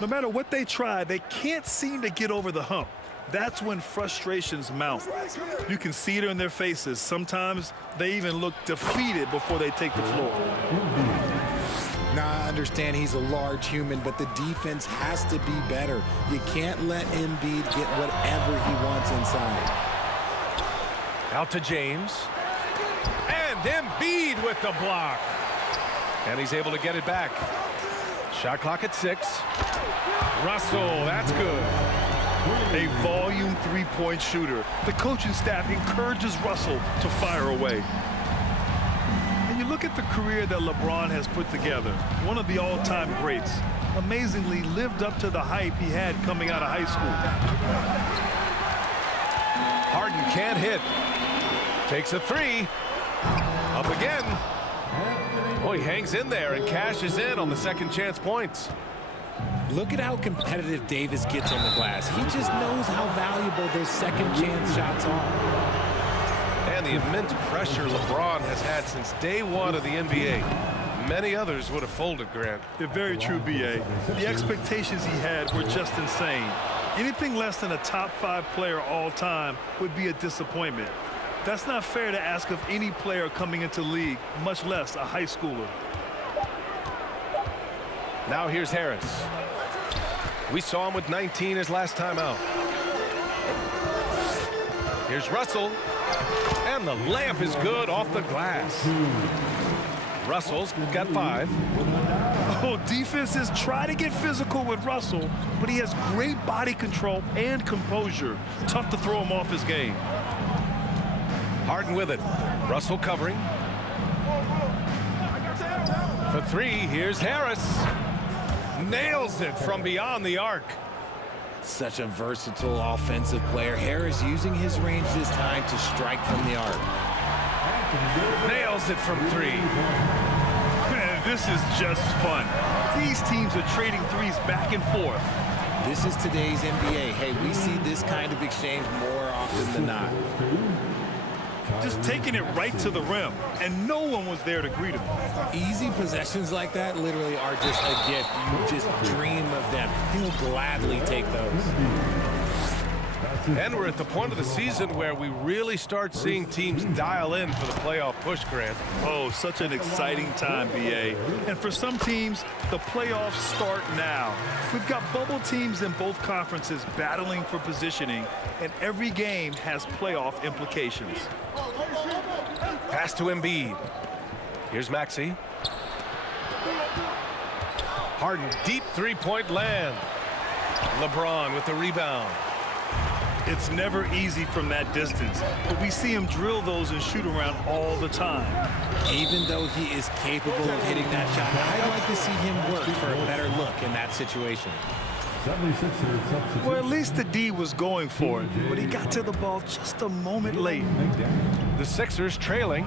No matter what they try, they can't seem to get over the hump. That's when frustrations mount. You can see it in their faces. Sometimes they even look defeated before they take the floor. Now, I understand he's a large human, but the defense has to be better. You can't let Embiid get whatever he wants inside. Out to James. And Embiid with the block. And he's able to get it back. Shot clock at 6. Russell, that's good. A volume three-point shooter. The coaching staff encourages Russell to fire away. And you look at the career that LeBron has put together. One of the all-time greats. Amazingly lived up to the hype he had coming out of high school. Harden can't hit. Takes a 3. Up again. Oh, he hangs in there and cashes in on the second chance points. Look at how competitive Davis gets on the glass. He just knows how valuable those second chance shots are. And the immense pressure LeBron has had since day one of the NBA. Many others would have folded, Grant. They're very true, B.A. The expectations he had were just insane. Anything less than a top 5 player all time would be a disappointment. That's not fair to ask of any player coming into the league, much less a high schooler. Now here's Harris. We saw him with 19 his last time out. Here's Russell. And the layup is good off the glass. Russell's got 5. Oh, defenses try to get physical with Russell, but he has great body control and composure. Tough to throw him off his game. Harden with it. Russell covering. For 3, here's Harris. Nails it from beyond the arc. Such a versatile offensive player. Harris using his range this time to strike from the arc. Nails it from 3. Man, this is just fun. These teams are trading threes back and forth. This is today's NBA. Hey, we see this kind of exchange more often than not. Just taking it right to the rim, and no one was there to greet him. Easy possessions like that literally are just a gift. You just dream of them. He'll gladly take those. And we're at the point of the season where we really start seeing teams dial in for the playoff push, Grant. Oh, such an exciting time, B.A. And for some teams, the playoffs start now. We've got bubble teams in both conferences battling for positioning, and every game has playoff implications. Pass to Embiid. Here's Maxey. Harden, deep three-point land. LeBron with the rebound. It's never easy from that distance, but we see him drill those and shoot around all the time. Even though he is capable of hitting that shot, I'd like to see him work for a better look in that situation. Well, at least the D was going for it, but he got to the ball just a moment late. The Sixers trailing.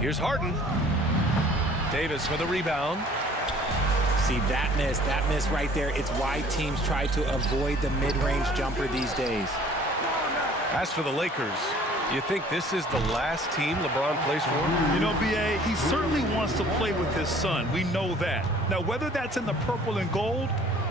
Here's Harden. Davis with a rebound. See, that miss right there, it's why teams try to avoid the mid-range jumper these days. As for the Lakers, you think this is the last team LeBron plays for? You know, B.A., he certainly wants to play with his son. We know that. Now, whether that's in the purple and gold,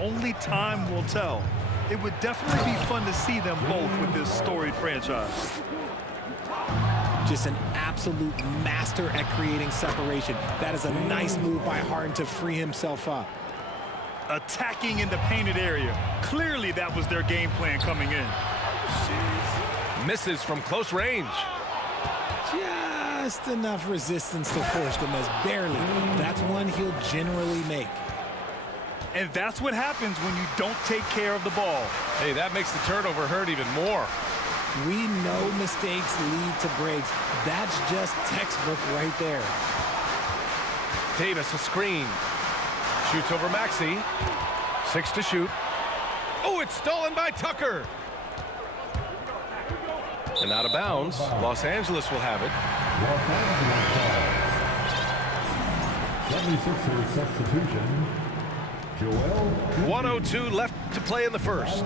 only time will tell. It would definitely be fun to see them both with this storied franchise. Just an absolute master at creating separation. That is a nice move by Harden to free himself up. Attacking in the painted area. Clearly that was their game plan coming in. Misses from close range. Just enough resistance to force the miss. Barely. That's one he'll generally make. And that's what happens when you don't take care of the ball. Hey, that makes the turnover hurt even more. We know mistakes lead to breaks. That's just textbook right there. Davis a screen. Shoots over Maxey. 6 to shoot. Oh, it's stolen by Tucker. And out of bounds. Los Angeles will have it. 76ers substitution. Joel. 1:02 left to play in the first.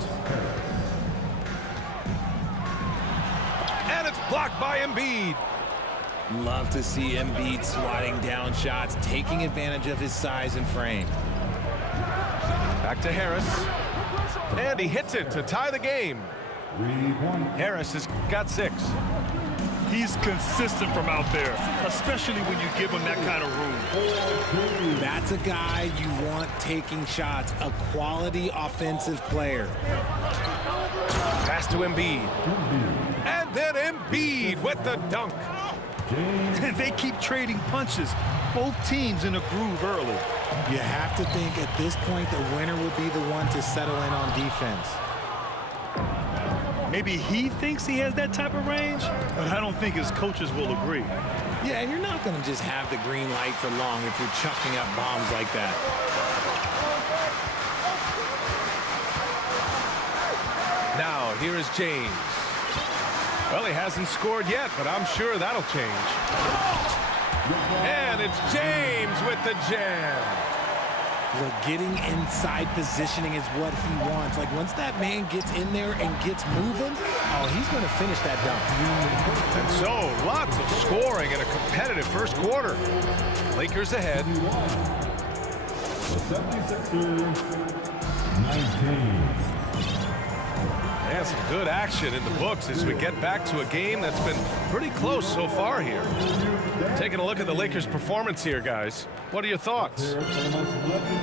And it's blocked by Embiid. Love to see Embiid swatting down shots, taking advantage of his size and frame. Back to Harris. And he hits it to tie the game. 3 points. Harris has got 6. He's consistent from out there, especially when you give him that kind of room. That's a guy you want taking shots, a quality offensive player. Pass to Embiid. And then Embiid with the dunk. They keep trading punches. Both teams in a groove early. You have to think at this point the winner will be the one to settle in on defense. Maybe he thinks he has that type of range, but I don't think his coaches will agree. Yeah, and you're not going to just have the green light for long if you're chucking up bombs like that. Now, here is James. Well, he hasn't scored yet, but I'm sure that'll change. And it's James with the jam. Look, getting inside positioning is what he wants. Like, once that man gets in there and gets moving, oh, he's going to finish that dunk. And so, lots of scoring in a competitive first quarter. Lakers ahead. The 76ers, 19. And some good action in the books as we get back to a game that's been pretty close so far here. Taking a look at the Lakers' performance here, guys. What are your thoughts?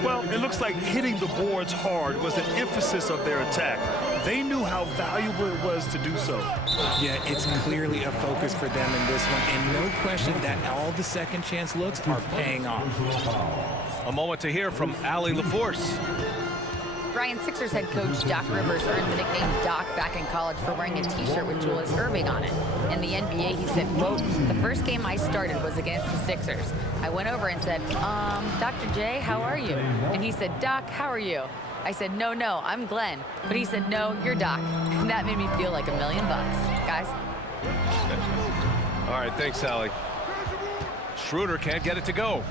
Well, it looks like hitting the boards hard was an emphasis of their attack. They knew how valuable it was to do so. Yeah, it's clearly a focus for them in this one, and no question that all the second chance looks are paying off. A moment to hear from Allie LaForce. Brian, Sixers head coach Doc Rivers earned the nickname Doc back in college for wearing a T-shirt with Julius Erving on it. In the NBA, he said, quote, "The first game I started was against the Sixers. I went over and said, Dr. J, how are you?" And he said, "Doc, how are you?" I said, no, I'm Glenn. But he said, "No, you're Doc." And that made me feel like $1 million, guys. All right, thanks, Allie. Schroeder can't get it to go.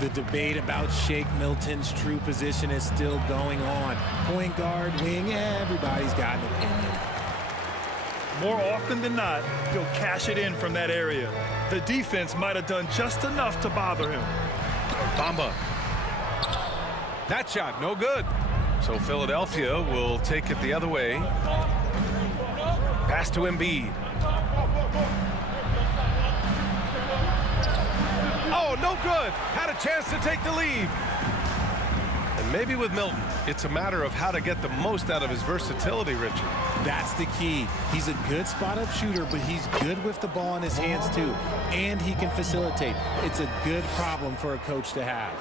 The debate about Shake Milton's true position is still going on. Point guard, wing, everybody's got an opinion. More often than not, he'll cash it in from that area. The defense might have done just enough to bother him. Bamba. That shot, no good. So Philadelphia will take it the other way. Pass to Embiid. Oh, no good. Had a chance to take the lead. And maybe with Milton, it's a matter of how to get the most out of his versatility, Richard. That's the key. He's a good spot-up shooter, but he's good with the ball in his hands, too. And he can facilitate. It's a good problem for a coach to have.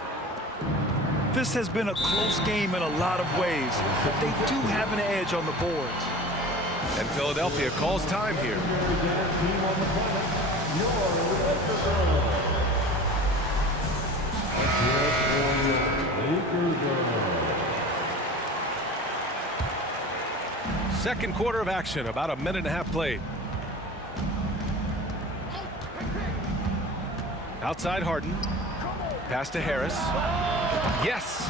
This has been a close game in a lot of ways, but they do have an edge on the boards. And Philadelphia calls time here. Second quarter of action, about a minute and a half played. Outside Harden. Pass to Harris. Yes.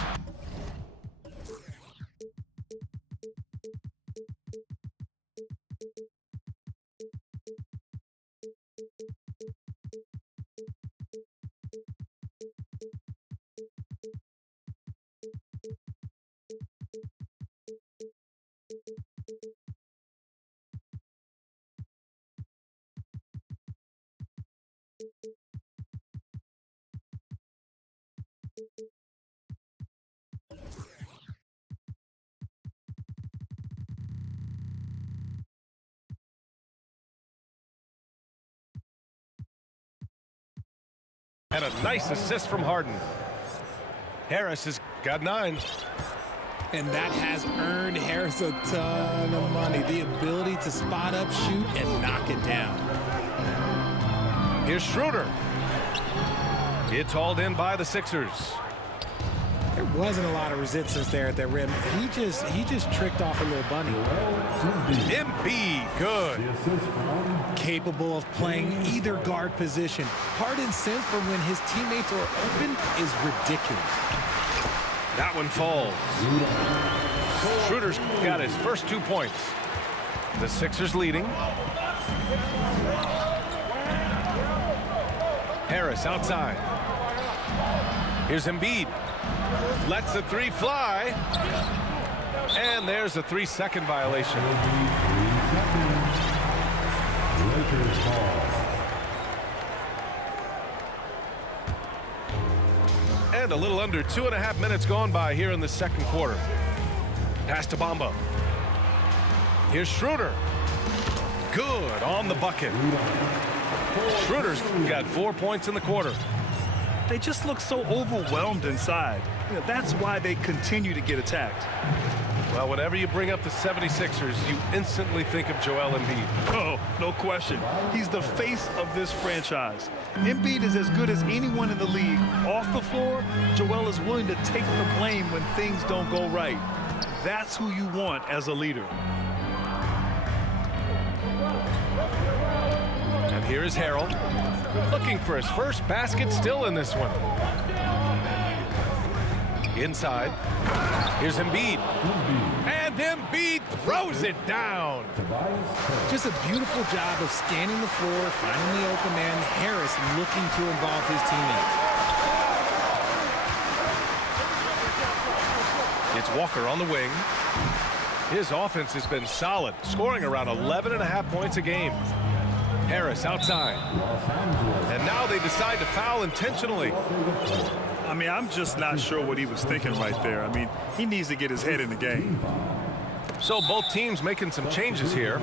And a nice assist from Harden. Harris has got 9. And that has earned Harris a ton of money. The ability to spot up, shoot, and knock it down. Here's Schroeder. It's hauled in by the Sixers. There wasn't a lot of resistance there at that rim. He just tricked off a little bunny. Embiid, good. Capable of playing either guard position. Harden's sense for when his teammates are open is ridiculous. That one falls. Schroeder's got his first 2 points. The Sixers leading. Harris outside. Here's Embiid. Lets the three fly. And there's a 3-second violation. Lakers ball. And a little under 2.5 minutes gone by here in the second quarter. Pass to Bamba. Here's Schroeder. Good on the bucket. Schroeder's got 4 points in the quarter. They just look so overwhelmed inside. That's why they continue to get attacked. Well, whenever you bring up the 76ers, you instantly think of Joel Embiid. Oh, no question. He's the face of this franchise. Embiid is as good as anyone in the league. Off the floor, Joel is willing to take the blame when things don't go right. That's who you want as a leader. And here is Harrell, looking for his first basket, still in this one. Inside, here's Embiid. And Embiid throws it down. Just a beautiful job of scanning the floor, finding the open man. Harris looking to involve his teammates. It's Walker on the wing. His offense has been solid, scoring around 11.5 points a game. Harris outside. And now they decide to foul intentionally. I mean, I'm just not sure what he was thinking right there. I mean, he needs to get his head in the game. So both teams making some changes here.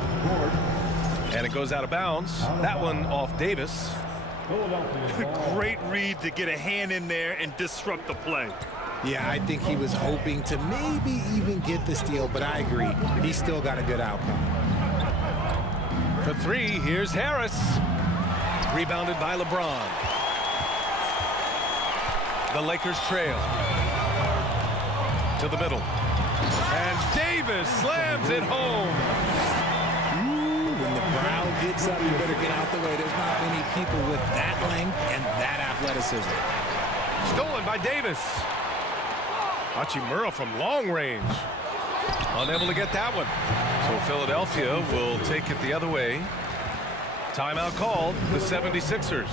And it goes out of bounds. That one off Davis. Great read to get a hand in there and disrupt the play. Yeah, I think he was hoping to maybe even get the steal, but I agree. He still got a good outcome. For three, here's Harris. Rebounded by LeBron. The Lakers trail. To the middle. And Davis slams it home. Ooh, when the crowd gets up, you better get out the way. There's not many people with that length and that athleticism. Stolen by Davis. Hachimura from long range. Unable to get that one. So Philadelphia will take it the other way. Timeout called, the 76ers.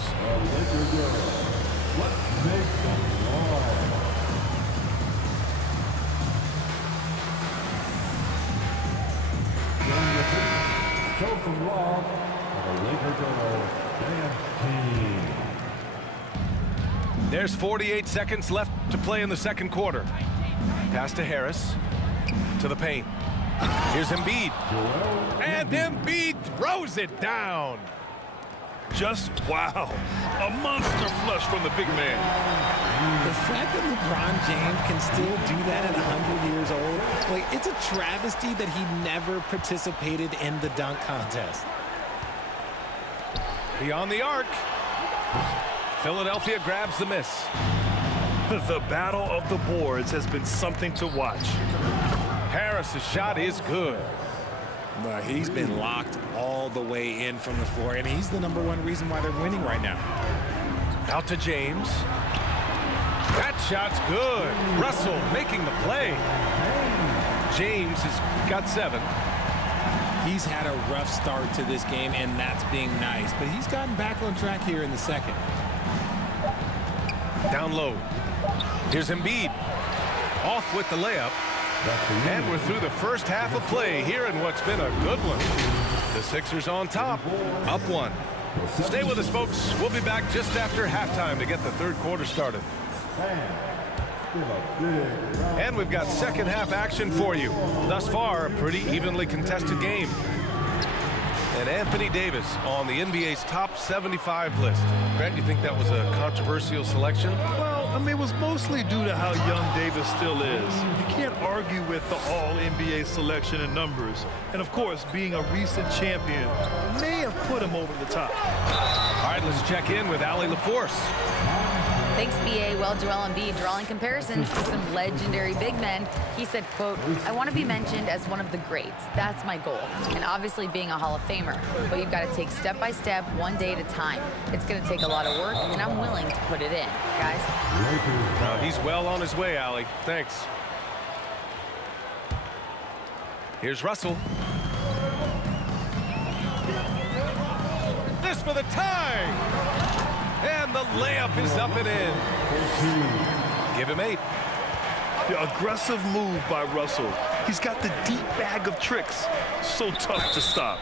Show from Law, the Lakers girls dance team. There's 48 seconds left to play in the second quarter. Pass to Harris. To the paint. Here's Embiid. And Embiid throws it down. Just wow. A monster flush from the big man. The fact that LeBron James can still do that at 100 years old, like, it's a travesty that he never participated in the dunk contest. Beyond the arc. Philadelphia grabs the miss. The battle of the boards has been something to watch. Harris's shot is good. He's been locked all the way in from the floor, and he's the #1 reason why they're winning right now. Out to James. That shot's good. Russell making the play. James has got 7. He's had a rough start to this game, and that's being nice, but he's gotten back on track here in the second. Down low. Here's Embiid. Off with the layup. And we're through the first half of play here in what's been a good one. The Sixers on top, up 1. Stay with us, folks. We'll be back just after halftime to get the third quarter started. And we've got second half action for you. Thus far, a pretty evenly contested game. And Anthony Davis on the NBA's top 75 list. Grant, you think that was a controversial selection? Well, I mean, it was mostly due to how young Davis still is. You can't argue with the all-NBA selection and numbers. And, of course, being a recent champion may have put him over the top. All right, let's check in with Allie LaForce. Thanks, B.A. Well, Joel Embiid drawing comparisons to some legendary big men. He said, quote, "I want to be mentioned as one of the greats. That's my goal. And obviously being a Hall of Famer. But you've got to take step by step, one day at a time. It's going to take a lot of work, and I'm willing to put it in. Guys." He's well on his way, Allie. Thanks. Here's Russell. This for the tie. And the layup is up and in. Give him 8. The aggressive move by Russell. He's got the deep bag of tricks. So tough to stop.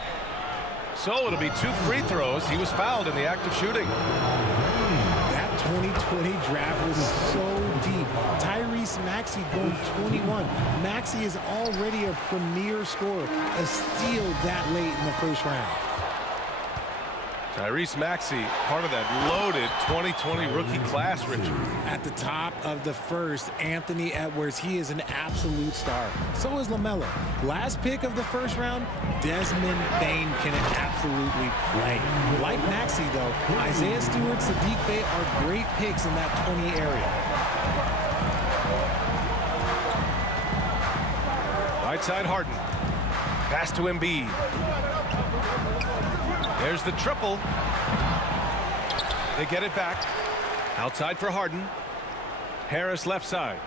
So it'll be 2 free throws. He was fouled in the act of shooting. That 2020 draft was so deep. Tyrese Maxey going 21. Maxey is already a premier scorer. A steal that late in the first round. Tyrese Maxey, part of that loaded 2020 rookie class, Richard. At the top of the first, Anthony Edwards. He is an absolute star. So is LaMelo. Last pick of the first round, Desmond Bane can absolutely play. Like Maxey, though, Isaiah Stewart, Saddiq Bey are great picks in that 20 area. Right side, Harden. Pass to Embiid. There's the triple. They get it back. Outside for Harden. Harris left side.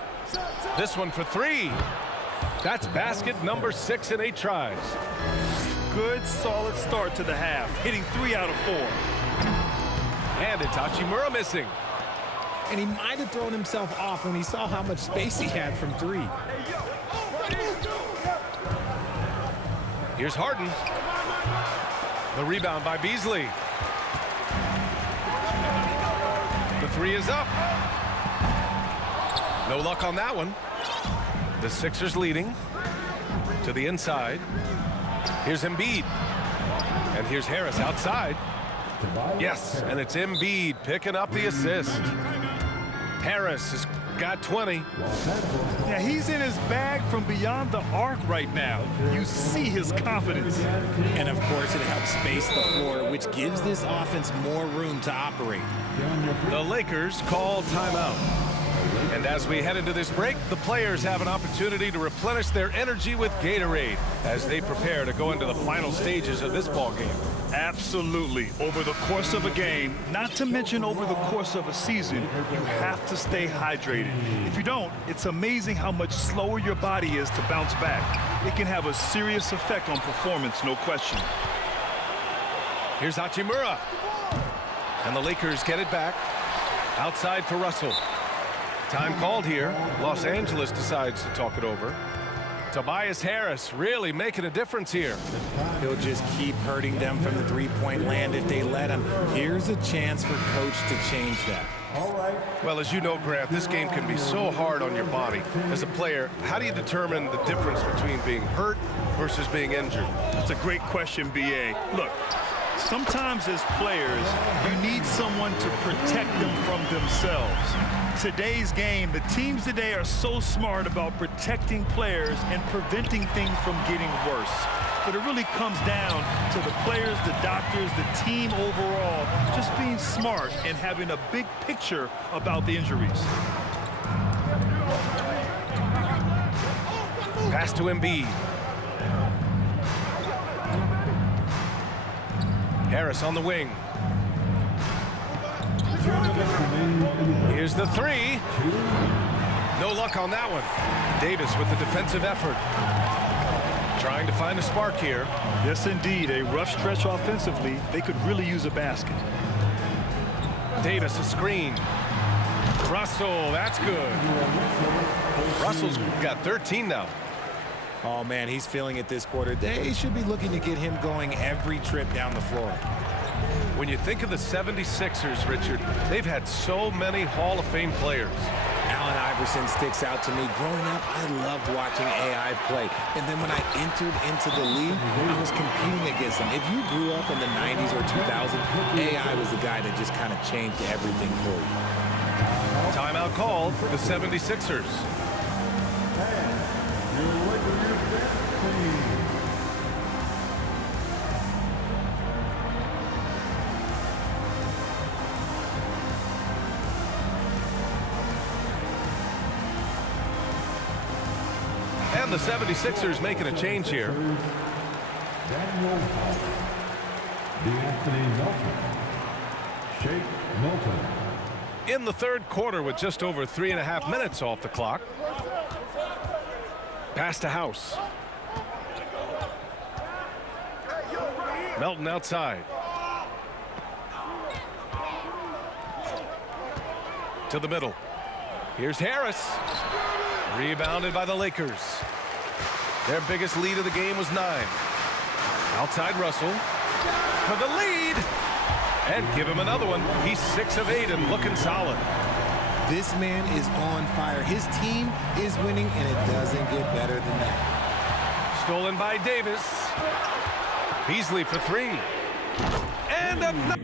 This one for 3. That's basket number 6 in 8 tries. Good, solid start to the half, hitting 3 out of 4. And it's Hachimura missing. And he might have thrown himself off when he saw how much space he had from 3. Here's Harden. The rebound by Beasley. The 3 is up. No luck on that one. The Sixers leading to the inside. Here's Embiid. And here's Harris outside. Yes, and it's Embiid picking up the assist. Harris has got 20. Yeah, he's in his bag from beyond the arc right now. You see his confidence. And of course, it helps space the floor, which gives this offense more room to operate. The Lakers call timeout. And as we head into this break, the players have an opportunity to replenish their energy with Gatorade as they prepare to go into the final stages of this ball game. Absolutely. Over the course of a game, not to mention over the course of a season, you have to stay hydrated. If you don't, it's amazing how much slower your body is to bounce back. It can have a serious effect on performance, no question. Here's Hachimura. And the Lakers get it back. Outside for Russell. Time called here. Los Angeles decides to talk it over. Tobias Harris really making a difference here. He'll just keep hurting them from the three-point land if they let him. Here's a chance for Coach to change that. Well, as you know, Grant, this game can be so hard on your body. As a player, how do you determine the difference between being hurt versus being injured? That's a great question, B.A. Look, sometimes as players, you need someone to protect them from themselves. Today's game, the teams today are so smart about protecting players and preventing things from getting worse. But it really comes down to the players, the doctors, the team overall, just being smart and having a big picture about the injuries. Pass to Embiid. Harris on the wing. Here's the 3. No luck on that one. Davis with the defensive effort. Trying to find a spark here. Yes, indeed. A rough stretch offensively. They could really use a basket. Davis a screen. Russell, that's good. Russell's got 13 now. Oh, man, he's feeling it this quarter. They should be looking to get him going every trip down the floor. When you think of the 76ers, Richard, they've had so many Hall of Fame players. Allen Iverson sticks out to me. Growing up, I loved watching AI play. And then when I entered into the league, I was competing against him. If you grew up in the 90s or 2000s, AI was the guy that just kind of changed everything for you. Timeout called, the 76ers. And the 76ers making a change here. Daniel D'Anthony Melton. Shake Milton. In the third quarter with just over 3.5 minutes off the clock. Pass to House. Melton outside. To the middle. Here's Harris. Rebounded by the Lakers. Their biggest lead of the game was 9. Outside Russell for the lead. And give him another one. He's 6 of 8 and looking solid. This man is on fire. His team is winning, and it doesn't get better than that. Stolen by Davis. Beasley for 3. And another.